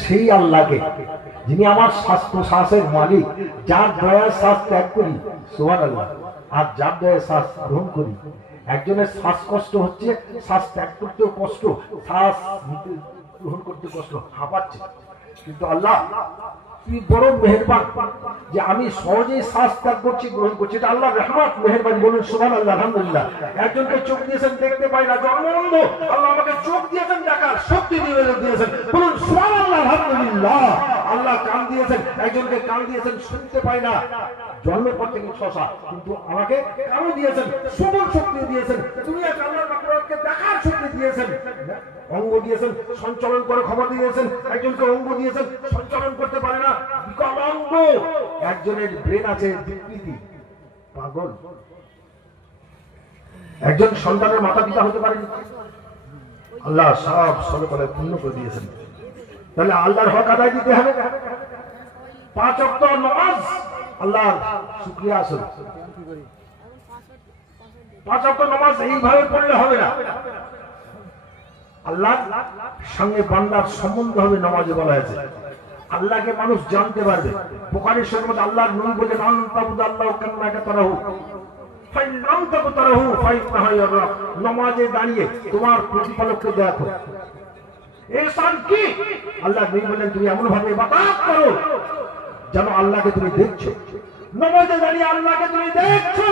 সেই আল্লাহকে যিনি আমার শ্বাস প্রশ্বাসের মালিক, যার দয়ার শ্বাস ত্যাগ করি সুবহানাল্লাহ, আর যার দয়ার শ্বাস গ্রহণ করি। একজনের শ্বাসকষ্ট হচ্ছে, শ্বাস ত্যাগ করতেও কষ্ট, শ্বাস গ্রহণ করতে কষ্ট, হাঁপাচ্ছে, কিন্তু আল্লাহ তুই বড় মেহেরবান যে আমি সহজেই শ্বাস ত্যাগ করছি, গ্রহণ করছি। এটা আল্লাহর রহমত, মেহেরবানি। বলুন সুবহানাল্লাহ, আলহামদুলিল্লাহ। একজনকে চোখ দিয়েছেন, দেখতে পাই না, জন্মবন্ধ, আল্লাহ আমাকে চোখ দিয়েছেন, দেখার শক্তি দিয়েছেন। বলুন সুবহানাল্লাহ, আলহামদুলিল্লাহ। আল্লাহ কান দিয়েছেন, একজনকে কান দিয়েছেন, শুনতে পাই না, জন্মের পর থেকে শশা, কিন্তু আমাকে কানও দিয়েছেন, শ্রবণ শক্তি দিয়েছেন, দুনিয়াতে আল্লাহর মাখলুকাতকে দেখার শক্তি দিয়েছেন, অঙ্গ দিয়েছেন, সঞ্চালন করে খবর দিয়েছেন। একজনকে অঙ্গ দিয়েছেন, সঞ্চালন করতে পারে না, বিকলাঙ্গ। একজনের ব্রেন আছে বিকৃতি, পাগল। একজন সন্তানের মাতা পিতা হতে পারেনি, আল্লাহ সব সরকারে পূর্ণ করে দিয়েছেন। তাহলে আল্লাহর হক আদায় দিতে হবে। 5 ওয়াক্ত নামাজ আল্লাহর শুকরিয়া আসল। 5 ওয়াক্ত নামাজ এইভাবে পড়লে হবে না, আল্লাহর সঙ্গে বান্দার সম্বন্ধ হবে। নামাজে বলা হয়েছে আল্লাহকে মানুষ জানতে পারবে। বুখারী শরীফে আল্লাহর নবী বলেন, আনতাবুদাল্লাহু কান্নাকা তারাহু ফাইন লাম তাকু তারাহু ফাইন্নাহু ইয়ারাক। নামাজে দাঁড়িয়ে তোমার প্রতিপালককে দেখো। ইহসান কি? আল্লাহর নবী বলেন তুমি এমন ভাবে ইবাদত করো যেন আল্লাহকে তুমি দেখছো। নামাজে দাঁড়িয়ে আল্লাহকে তুমি দেখছো।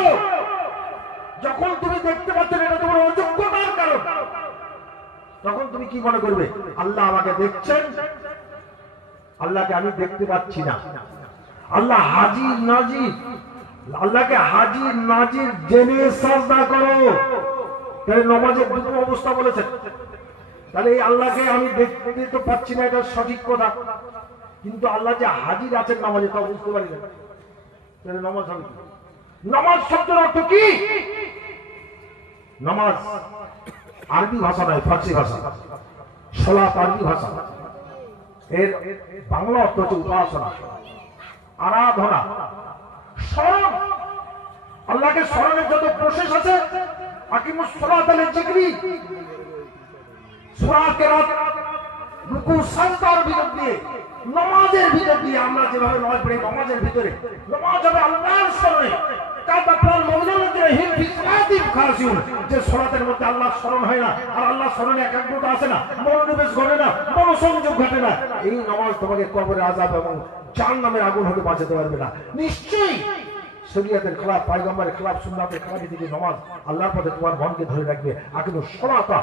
যখন তুমি দেখতে পাচ্ছ এটা তোমার অযোগ্যতার কারণ, তখন তুমি কি মনে করবে? আল্লাহ আমাকে দেখছেন, আল্লাহকে আমি দেখতে পাচ্ছি না। আল্লাহ হাজির নাজির, আল্লাহকে হাজির নাজির জেনে সাজদা করো। তাহলে নামাজের দুটো অবস্থা বলেছেন। তাহলে এই আল্লাহকে আমি দেখতে তো পাচ্ছি না, এটা সঠিক কথা, কিন্তু আল্লাহ যে হাজির আছেন নামাজে তা বুঝতে পারি না। তাহলে নামাজ হবে কি? নামাজ শব্দের অর্থ কি? নামাজ আরবি ভাষা নয়, ফার্সি ভাষা। সালাত আরবি ভাষা, এর বাংলা অর্থ হচ্ছে উপাসনা, আরাধনা, স্মরণ। আল্লাহকে স্মরণের যত প্রসেস আছে, আকিমুস সালাত লিযিকরি, সূরা কেরাত, রুকু সাজদার ভিতর দিয়ে, নামাজের ভিতর দিয়ে আমরা যেভাবে নামাজ পড়ি, নামাজের ভিতরে নামাজ হবে আল্লাহর স্মরণে। যে সালাতের মধ্যে আল্লাহর স্মরণ হয় না, আর আল্লাহর স্মরণে একাগ্রতা আসে না, মনোনিবেশ ঘটে না, মনোসংযোগ ঘটে না, এই নামাজ তোমাকে কবরে আযাব এবং জাহান্নামের আগুন হতে বাঁচাতে পারবে না। নিশ্চয়ই শরীয়তের খেলাফ, পয়গম্বরের খেলাফ, সুন্নাতের খেলাফ দিকে নামাজ আল্লাহর পথে তোমার মনকে ধরে রাখবে। আকিমুস সালাতা